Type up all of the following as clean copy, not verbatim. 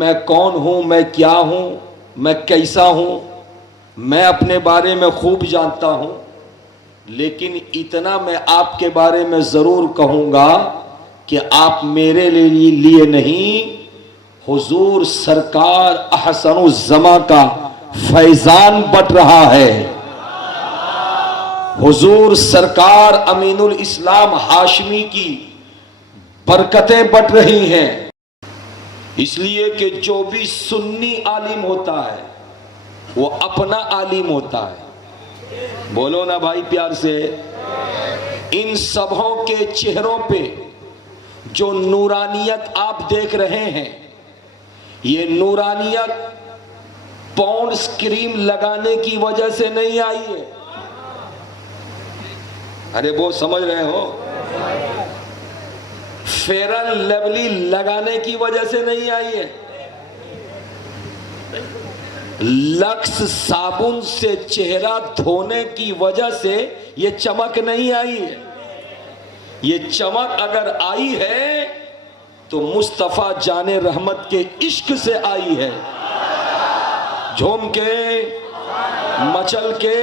मैं कौन हूं, मैं क्या हूं, मैं कैसा हूं, मैं अपने बारे में खूब जानता हूं, लेकिन इतना मैं आपके बारे में जरूर कहूंगा कि आप मेरे लिए नहीं, हुजूर सरकार अहसनुज़्ज़मा का फैजान बट रहा है। हुजूर सरकार अमीनुल इस्लाम हाशमी की बरकतें बट रही हैं। इसलिए कि जो भी सुन्नी आलिम होता है वो अपना आलिम होता है। बोलो ना भाई प्यार से। इन सबों के चेहरों पे जो नूरानियत आप देख रहे हैं, ये नूरानियत पॉन्ड्स क्रीम लगाने की वजह से नहीं आई है। अरे वो समझ रहे हो, फेरन लवली लगाने की वजह से नहीं आई है। लक्स साबुन से चेहरा धोने की वजह से ये चमक नहीं आई है। ये चमक अगर आई है तो मुस्तफा जाने रहमत के इश्क से आई है। झूम के, मचल के,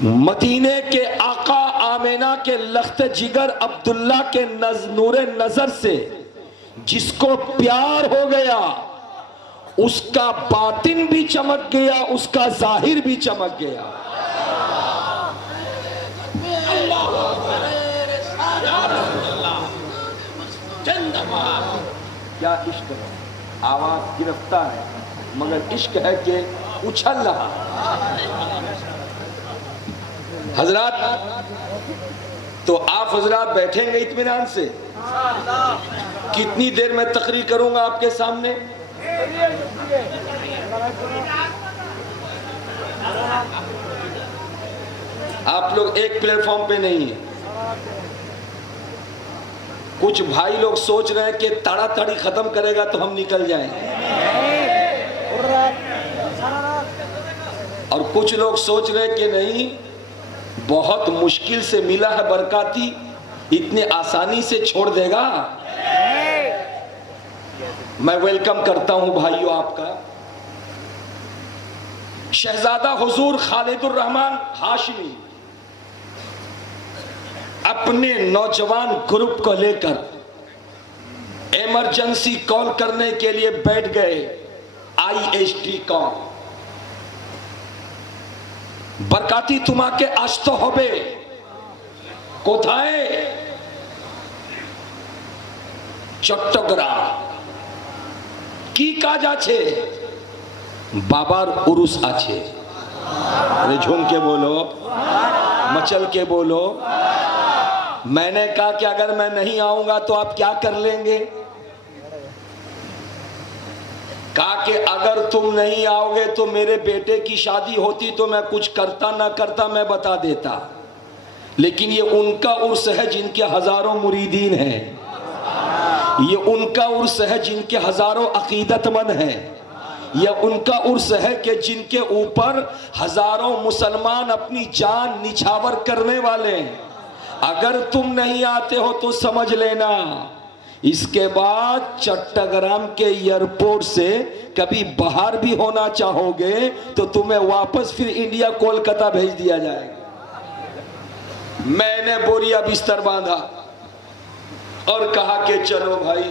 मदीने के आका आमेना के लख्त जिगर अब्दुल्ला के नूरे नजर से जिसको प्यार हो गया, उसका बातिन भी चमक गया, उसका जाहिर भी चमक गया। क्या इश्क है, आवाज गिरफ्तार है मगर इश्क है कि उछल रहा। हजरात, तो आप हजरात बैठेंगे इत्मीनान से? कितनी देर में तकरीर करूंगा आपके सामने? आप लोग एक प्लेटफॉर्म पे नहीं है। कुछ भाई लोग सोच रहे हैं कि ताड़ाताड़ी खत्म करेगा तो हम निकल जाएंगे, और कुछ लोग सोच रहे हैं कि नहीं, बहुत मुश्किल से मिला है बरकाती, इतने आसानी से छोड़ देगा। मैं वेलकम करता हूं भाइयों आपका। शहजादा हुजूर खालिदुर रहमान हाशमी अपने नौजवान ग्रुप को लेकर इमरजेंसी कॉल करने के लिए बैठ गए। आईएसडी कॉल, बरकाती तुम्हाके আসতে হবে। কোথায়? চট্টগ্রাম। কি কাজ আছে? বাবার उर्स আছে। अरे झूम के बोलो, मचल के बोलो। मैंने कहा कि अगर मैं नहीं आऊंगा तो आप क्या कर लेंगे? कहा कि अगर तुम नहीं आओगे तो मेरे बेटे की शादी होती तो मैं कुछ करता ना करता, मैं बता देता। लेकिन ये उनका उर्स है जिनके हजारों मुरीदीन हैं। ये उनका उर्स है जिनके हजारों अकीदतमंद हैं। यह उनका उर्स है कि जिनके ऊपर हजारों मुसलमान अपनी जान निछावर करने वाले हैं। अगर तुम नहीं आते हो तो समझ लेना, इसके बाद चट्टग्राम के एयरपोर्ट से कभी बाहर भी होना चाहोगे तो तुम्हें वापस फिर इंडिया कोलकाता भेज दिया जाएगा। मैंने बोरिया बिस्तर बांधा और कहा कि चलो भाई,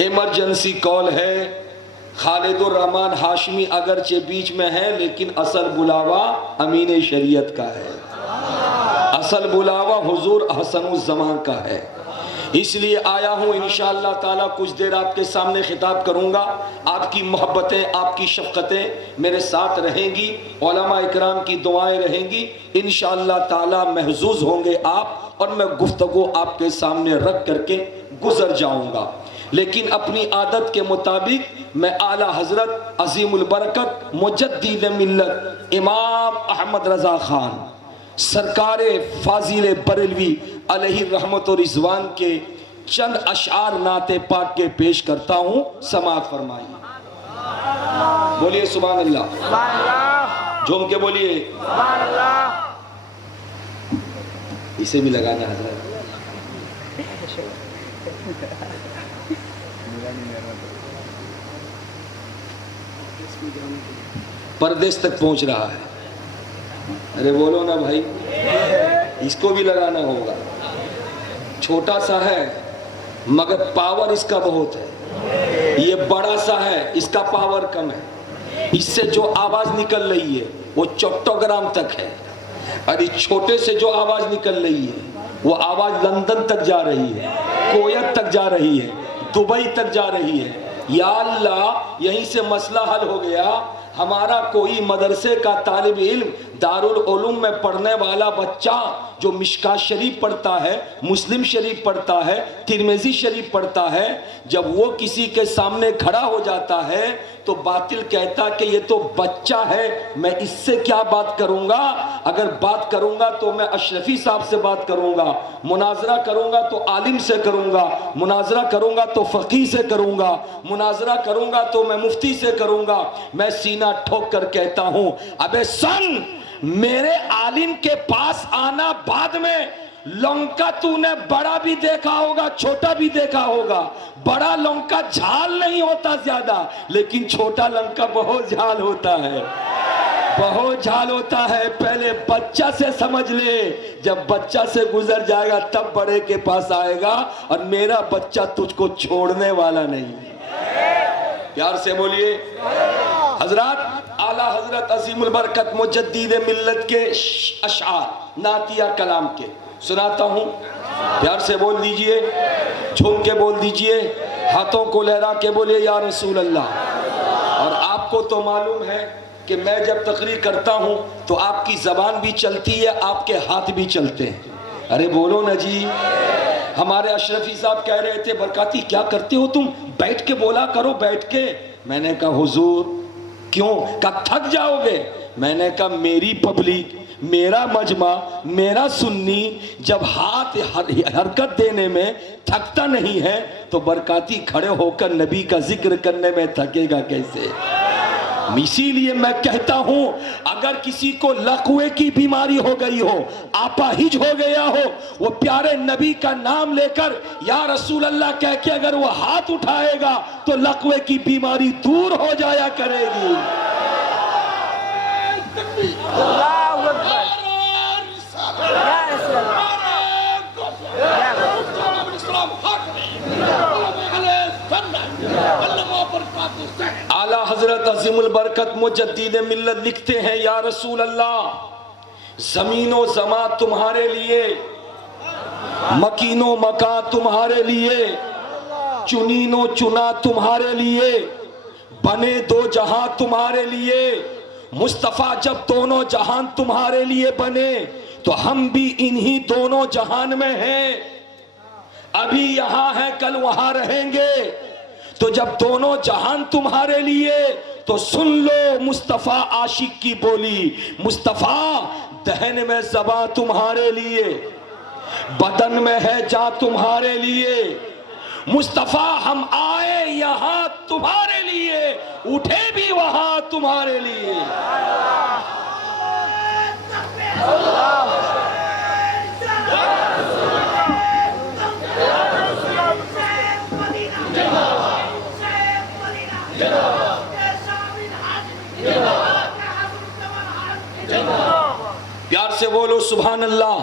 इमरजेंसी कॉल है। खालिदुर रहमान हाशमी अगरचे बीच में है, लेकिन असल बुलावा अमीन शरीयत का है। असल बुलावा हुजूर अहसनुज़्ज़मा का है। इसलिए आया हूँ। इंशाअल्लाह ताला कुछ देर आपके सामने खिताब करूँगा। आपकी मोहब्बतें, आपकी शफ़क़तें मेरे साथ रहेंगी, उलमा इकराम की दुआएं रहेंगी। इंशाअल्लाह ताला महजूज होंगे आप, और मैं गुफ्तगू आपके सामने रख करके गुजर जाऊँगा। लेकिन अपनी आदत के मुताबिक मैं आला हजरत अजीमुल बरकत मुजद्दिद मिल्लत इमाम अहमद रज़ा खान सरकारे फाजिल बरेलवी अलैहि रहमत और रिजवान के चंद अशआर नाते पाक के पेश करता हूँ। समाअत फरमाइए। बोलिए सुभान अल्लाह। झूम के बोलिए। इसे भी लगाना हजरत। परदेश तक पहुंच रहा है। अरे बोलो ना भाई, इसको भी लगाना होगा। छोटा सा है मगर पावर इसका बहुत है। ये बड़ा सा है, इसका पावर कम है। इससे जो आवाज निकल रही है वो चट्टोग्राम तक है, और इस छोटे से जो आवाज निकल रही है वो आवाज लंदन तक जा रही है, कोयत तक जा रही है, दुबई तक जा रही है। या अल्लाह, यहीं से मसला हल हो गया। हमारा कोई मदरसे का तालिब इल्म, दारुल उलूम में पढ़ने वाला बच्चा जो मिशकात शरीफ पढ़ता है, मुस्लिम शरीफ पढ़ता है, तिरमिज़ी शरीफ पढ़ता है, जब वो किसी के सामने खड़ा हो जाता है तो बातिल कहता कि ये तो बच्चा है, मैं इससे क्या बात करूंगा। अगर बात करूंगा तो मैं अशरफी साहब से बात करूंगा, मुनाजरा करूंगा तो आलिम से करूंगा, मुनाजरा करूंगा तो फकीह से करूंगा, मुनाजरा करूंगा तो मैं मुफ्ती से करूंगा। मैं सीना ठोक कर कहता हूं, अबे सन, मेरे आलिम के पास आना बाद में। लंका तूने बड़ा भी देखा होगा, छोटा भी देखा होगा। बड़ा लंका झाल नहीं होता ज्यादा, लेकिन छोटा लंका बहुत झाल होता है, बहुत झाल होता है। पहले बच्चा से समझ ले, जब बच्चा से गुजर जाएगा तब बड़े के पास आएगा। और मेरा बच्चा तुझको छोड़ने वाला नहीं। प्यार से बोलिए। हजरत आला हजरत अजीमुल बरकत मुजद्दिद मिल्लत के अशआर, नातिया कलाम के सुनाता हूं। प्यार से बोल दीजिए, झूम के बोल दीजिए, हाथों को लहरा के बोलिए या रसूल अल्लाह। और आपको तो मालूम है कि मैं जब तकरीर करता हूं तो आपकी जबान भी चलती है, आपके हाथ भी चलते हैं। अरे बोलो ना जी। हमारे अशरफी साहब कह रहे थे, बरकाती क्या करते हो तुम, बैठ के बोला करो, बैठ के। मैंने कहा हुजूर क्यों? का थक जाओगे। मैंने कहा मेरी पब्लिक, मेरा मजमा, मेरा सुन्नी जब हाथ हरकत देने में थकता नहीं है तो बरकाती खड़े होकर नबी का जिक्र करने में थकेगा कैसे। इसीलिए मैं कहता हूं, अगर किसी को लकवे की बीमारी हो गई हो, आपाहिज हो गया हो, वो प्यारे नबी का नाम लेकर या रसूल अल्लाह कह के अगर वो हाथ उठाएगा तो लकवे की बीमारी दूर हो जाया करेगी। आला हजरत अजीमुल बरकत मुजद्दिद मिल्लत लिखते हैं, या रसूल अल्लाह, जमीनो जमा तुम्हारे लिए, मकीनो मका तुम्हारे लिए, चुनीनो चुना तुम्हारे लिए, बने दो जहां तुम्हारे लिए। मुस्तफा जब दोनों जहान तुम्हारे लिए बने तो हम भी इन्हीं दोनों जहान में हैं। अभी यहां हैं, कल वहां रहेंगे। तो जब दोनों जहान तुम्हारे लिए तो सुन लो मुस्तफा आशिक की बोली। मुस्तफा दहन में ज़बां तुम्हारे लिए, बदन में है जा तुम्हारे लिए। मुस्तफा हम आए यहां तुम्हारे लिए, उठे भी वहां तुम्हारे लिए। प्यार से बोलो सुभान अल्लाह,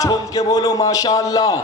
झूम के बोलो माशा अल्लाह।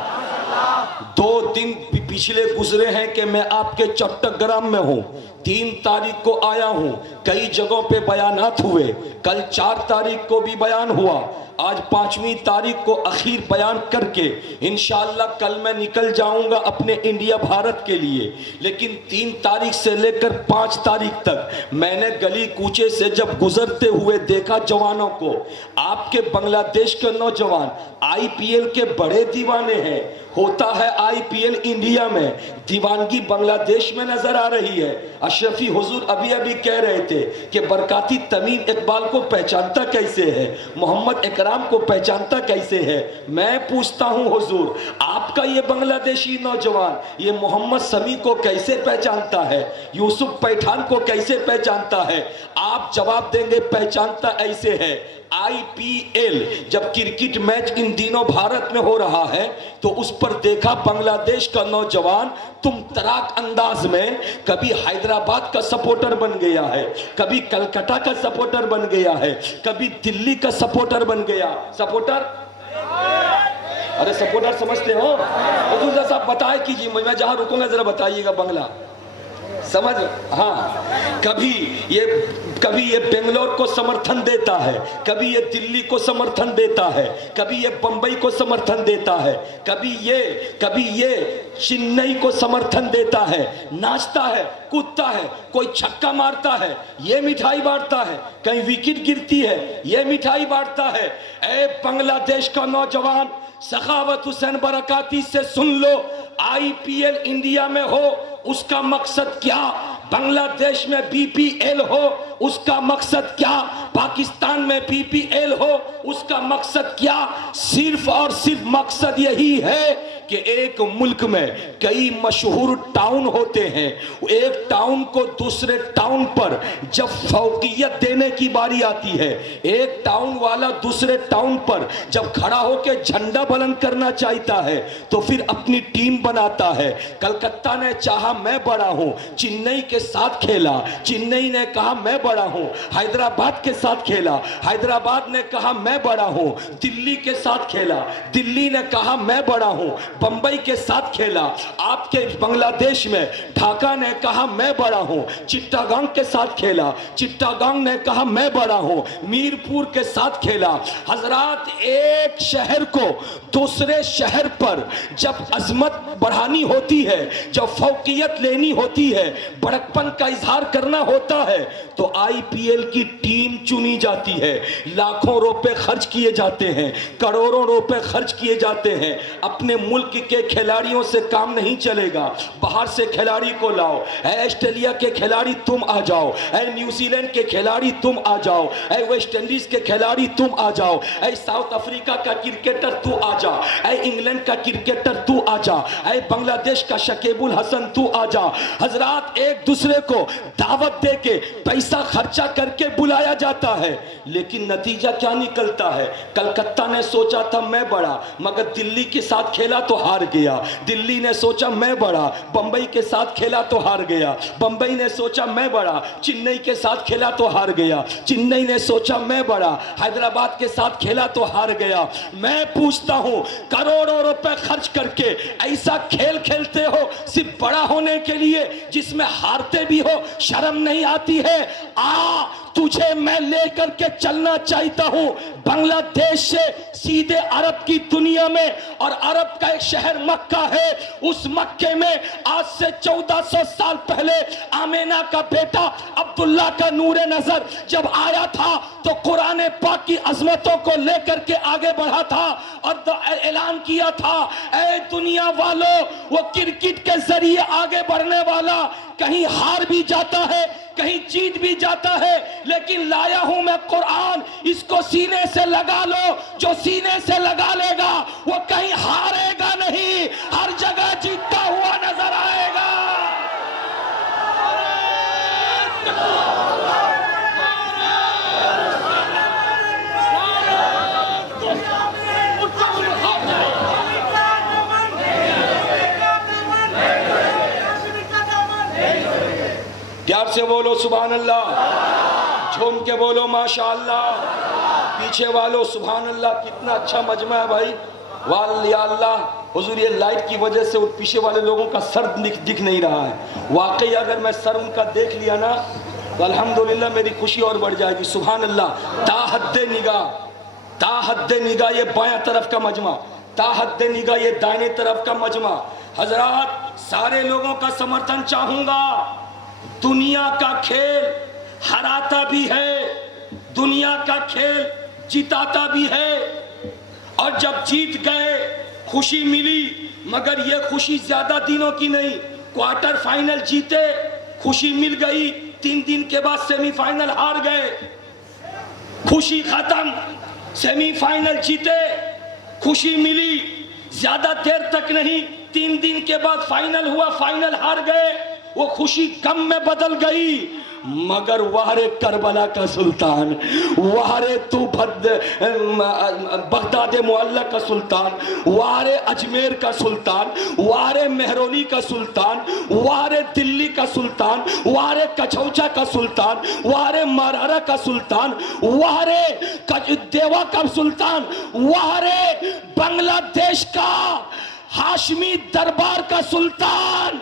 2 दिन पिछले गुजरे हैं कि मैं आपके चट्टग्राम में हूँ। 3 तारीख को आया हूँ, कई जगहों पे बयानात हुए, कल 4 तारीख को भी बयान हुआ, आज 5वीं तारीख को आखिर बयान करके इंशाअल्लाह कल मैं निकल जाऊंगा अपने इंडिया भारत के लिए। लेकिन 3 तारीख से लेकर 5 तारीख तक मैंने गली कूचे से जब गुजरते हुए देखा जवानों को। आपके बांग्लादेश के नौजवान IPL के बड़े दीवाने हैं। होता है IPL इंडिया में, दीवानगी बांग्लादेश में नजर आ रही है। अशरफी हुजूर अभी अभी कह रहे थे कि बरकाती तमीम इकबाल को पहचानता कैसे है, मोहम्मद इकराम को पहचानता कैसे है। मैं पूछता हूं हुजूर, आपका ये बांग्लादेशी नौजवान ये मोहम्मद समी को कैसे पहचानता है, यूसुफ पैठान को कैसे पहचानता है? आप जवाब देंगे पहचानता ऐसे है, IPL जब क्रिकेट मैच इन दिनों भारत में हो रहा है तो उस पर देखा बांग्लादेश का नौजवान तुम तराक अंदाज में कभी हैदराबाद का सपोर्टर बन गया है, कभी कलकत्ता का सपोर्टर बन गया है, कभी दिल्ली का सपोर्टर बन गया। सपोर्टर, अरे सपोर्टर समझते हो? हुजूर साहब बताए कीजिए, मैं जहां रुकूंगा जरा बताइएगा बंगला समझ। हाँ, कभी ये बेंगलोर को समर्थन देता है, कभी ये दिल्ली को समर्थन देता है, कभी ये बंबई को समर्थन देता है, कभी ये चेन्नई को समर्थन देता है, नाचता है, कूदता है, कोई छक्का मारता है ये मिठाई बांटता है, कहीं विकेट गिरती है ये मिठाई बांटता है। ए बांग्लादेश का नौजवान सखावत हुसैन बरकाती से सुन लो, IPL इंडिया में हो उसका मकसद क्या, बांग्लादेश में BPL हो उसका मकसद क्या, पाकिस्तान में PPL हो उसका मकसद क्या, सिर्फ और सिर्फ मकसद यही है कि एक मुल्क में कई मशहूर टाउन होते हैं, एक टाउन को दूसरे टाउन पर जब फौकियत देने की बारी आती है, एक टाउन वाला दूसरे टाउन पर जब खड़ा होकर झंडा बुलंद करना चाहता है तो फिर अपनी टीम बनाता है। कलकत्ता ने चाहा मैं बड़ा हूं, चेन्नई के साथ खेला, चेन्नई ने कहा मैं बड़ा हूं, हैदराबाद के साथ खेला, हैदराबाद ने कहा मैं बड़ा हूं, दिल्ली के साथ खेला, दिल्ली ने कहा मैं बड़ा हूं, बंबई के साथ खेला, आपके बांग्लादेश में ढाका ने कहा मैं बड़ा हूं, चिट्टागांग के साथ खेला, चिट्टागांग ने कहा मैं बड़ा हूं, मीरपुर के साथ खेला। हजरात, एक शहर को दूसरे शहर पर जब अजमत बढ़ानी होती है, जब फौकियत लेनी होती है, बड़कपन का इजहार करना होता है तो IPL की टीम चुनी जाती है, लाखों रुपए खर्च किए जाते हैं, करोड़ों रुपए खर्च किए जाते हैं। अपने मुल्क के खिलाड़ियों से काम नहीं चलेगा, बाहर से खिलाड़ी को लाओ, ऑस्ट्रेलिया के खिलाड़ी तुम आ जाओ, न्यूजीलैंड के खिलाड़ी तुम आ जाओ, वेस्ट इंडीज के खिलाड़ी तुम आ जाओ, साउथ अफ्रीका का क्रिकेटर तू आ जा, इंग्लैंड का क्रिकेटर तू आ जा, बांग्लादेश का शकीबुल हसन तू आ जा। हजरात, एक दूसरे को दावत दे के पैसा खर्चा करके बुलाया जाता है, लेकिन नतीजा क्या निकलता है? कलकत्ता ने सोचा था मैं बड़ा, मगर दिल्ली के साथ खेला तो हार गया। दिल्ली ने सोचा मैं बड़ा, बंबई के साथ खेला तो हार गया। बंबई ने सोचा मैं बड़ा, चेन्नई के साथ खेला तो हार गया। चेन्नई ने सोचा मैं बड़ा, हैदराबाद के साथ खेला तो हार गया। मैं पूछता हूं, करोड़ों रुपए खर्च करके ऐसा खेल खेलते हो सिर्फ बड़ा होने के लिए, जिसमें हारते भी हो, शर्म नहीं आती है? तुझे मैं लेकर के चलना चाहता हूं बांग्लादेश से सीधे अरब की दुनिया में, और अरब का एक शहर मक्का है। उस मक्के में आज से 1400 साल पहले आमेना का बेटा अब्दुल्ला का नूरे नजर जब आया था तो कुरान पाक की अजमतों को लेकर के आगे बढ़ा था और ऐलान किया था, ऐ दुनिया वालों, वो क्रिकेट के जरिए आगे बढ़ने वाला कहीं हार भी जाता है, कहीं जीत भी जाता है, लेकिन लाया हूं मैं कुरान, इसको सीने से लगा लो। जो सीने से लगा लेगा वो कहीं हारेगा नहीं, हर जगह जीतता हुआ नजर आएगा। प्यार से बोलो सुभान अल्लाह, झूम के बोलो माशा अल्लाह, पीछे वालों सुभान अल्लाह। कितना अच्छा मजमा है भाई, वाल या अल्लाह। हुजूर, ये लाइट की वजह से पीछे वाले लोगों का सर दिख नहीं रहा है। वाकई अगर मैं सर उनका देख लिया ना तो अल्हम्दुलिल्लाह मेरी खुशी और बढ़ जाएगी। सुभान अल्लाह। ताहद्दे निगाह ये बायां तरफ का मजमा, ताहद्दे निगाह ये दाहिने तरफ का मजमा। हजरात, सारे लोगों का समर्थन चाहूंगा। दुनिया का खेल हराता भी है, दुनिया का खेल जिताता भी है, और जब जीत गए खुशी मिली, मगर ये खुशी ज्यादा दिनों की नहीं। क्वार्टर फाइनल जीते, खुशी मिल गई, 3 दिन के बाद सेमीफाइनल हार गए, खुशी खत्म। सेमीफाइनल जीते, खुशी मिली, ज्यादा देर तक नहीं, 3 दिन के बाद फाइनल हुआ, फाइनल हार गए, वो खुशी गम में बदल गई। मगर वारे करबला का सुल्तान, वारे तू बगदाद मुअल्ला का सुल्तान, वारे अजमेर का सुल्तान, वारे मेहरौनी का सुल्तान, वारे दिल्ली का सुल्तान, वारे कछौचा का सुल्तान, वारे मारारा का सुल्तान, वारे देवा का सुल्तान, वारे बांग्लादेश का हाशमी दरबार का सुल्तान,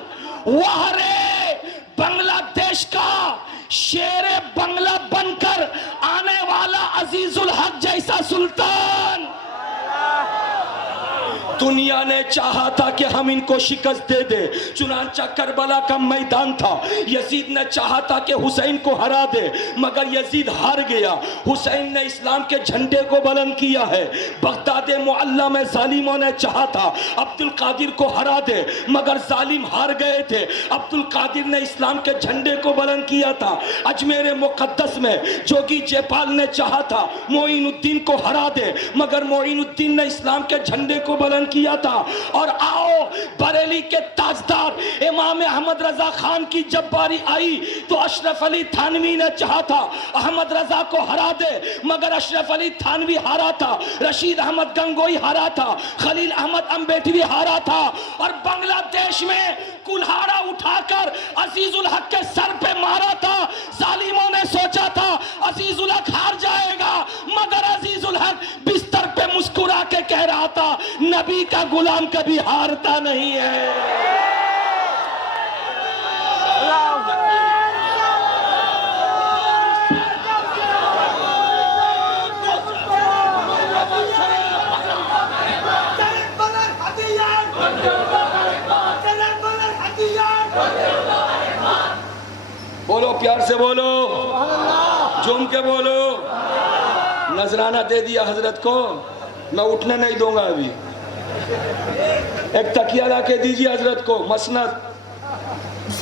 वारे बांग्लादेश का शेरे बंगला बनकर आने वाला अजीजुल हक जैसा सुल्तान। दुनिया ने चाहा था कि हम इनको शिकस्त दे दे, चुनांचा करबला का मैदान था। यजीद ने चाहा था कि हुसैन को हरा दे, मगर यजीद हार गया। हुसैन ने इस्लाम के झंडे को बुलंद किया है। बगदाद मुअल्ला में जालिमों ने चाहा था अब्दुल कादिर को हरा दे, मगर जालिम हार गए थे। अब्दुल कादिर ने इस्लाम के झंडे को बुलंद किया था। अजमेर मुकद्दस में जोगी जयपाल ने चाहा था मोइनुद्दीन को हरा दे, मगर मोइनुद्दीन ने इस्लाम के झंडे को बुलंद किया था। और आओ बरेली के ताजदार इमाम अहमद रजा खान की जब बारी आई तो अशरफ अली थानवी ने चाहा था अहमद रजा को हरा दे, मगर अशरफ अली थानवी हारा था, रशीद अहमद गंगोई हारा था, खलील अहमद अम्बेडवी हारा था। और बांग्लादेश में कुल्हाड़ा उठाकर अजीजुल हक के सर पे मारा था। जालिमों ने सोचा था अजीजुल हक हार जाएगा, मगर अजीजुल हक बिस्तर पे मुस्कुरा के कह रहा था नबी का गुलाम कभी हारता नहीं है। बोलो, प्यार से बोलो, झूम के बोलो। नजराना दे दिया हजरत को, मैं उठने नहीं दूंगा। अभी एक तकिया ला के दीजिए हजरत को, मसनद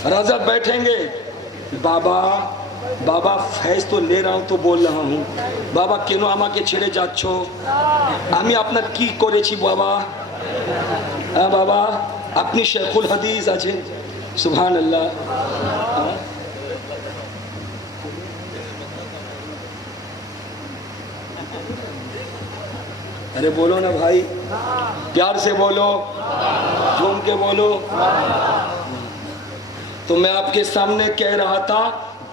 रजा बैठेंगे। बाबा बाबा फैज तो ले रहा हूँ तो बोल रहा हूँ, बाबा केनो आमाके छेड़े जाच्छो, आमी आपना की करेছি बाबा। बाबा अपनी शेखुल हदीस আছে, सुभान अल्लाह। अरे बोलो ना भाई, प्यार से बोलो, झूम के बोलो। तो मैं आपके सामने कह रहा था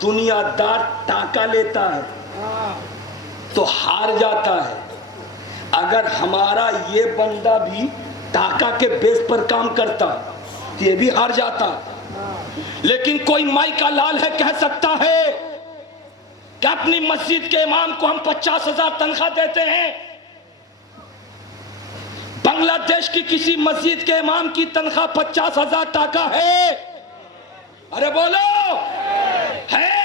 दुनियादार टाका लेता है तो हार जाता है। अगर हमारा ये बंदा भी टाका के बेस पर काम करता तो ये भी हार जाता। लेकिन कोई माई का लाल है कह सकता है कि अपनी मस्जिद के इमाम को हम 50,000 तनख्वाह देते हैं, बांग्लादेश की किसी मस्जिद के इमाम की तनख्वाह 50,000 टाका है। अरे बोलो, है।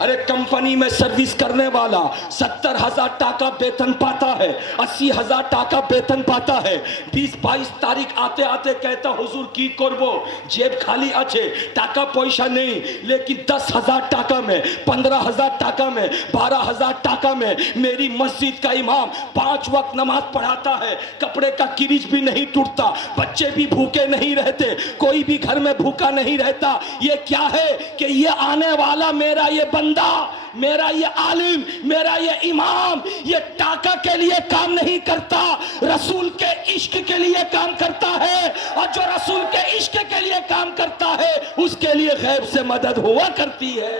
अरे कंपनी में सर्विस करने वाला 70,000 टाका वेतन पाता है, 80,000 टाका वेतन पाता है। 20-22 तारीख आते आते कहता हुजूर की करबो, जेब खाली अच्छे, टाका पैसा नहीं, लेकिन 10,000 टाका में, 15,000 टाका में, 12,000 टाका में मेरी मस्जिद का इमाम 5 वक्त नमाज पढ़ाता है, कपड़े का किरीच भी नहीं टूटता, बच्चे भी भूखे नहीं रहते, कोई भी घर में भूखा नहीं रहता। ये क्या है कि ये आने वाला मेरा ये बंदा, मेरा ये आलिम, मेरा ये इमाम, ये टाका के लिए काम नहीं करता, रसूल के इश्क के लिए काम करता है। और जो रसूल के इश्क के लिए काम करता है उसके लिए गैब से मदद हुआ करती है।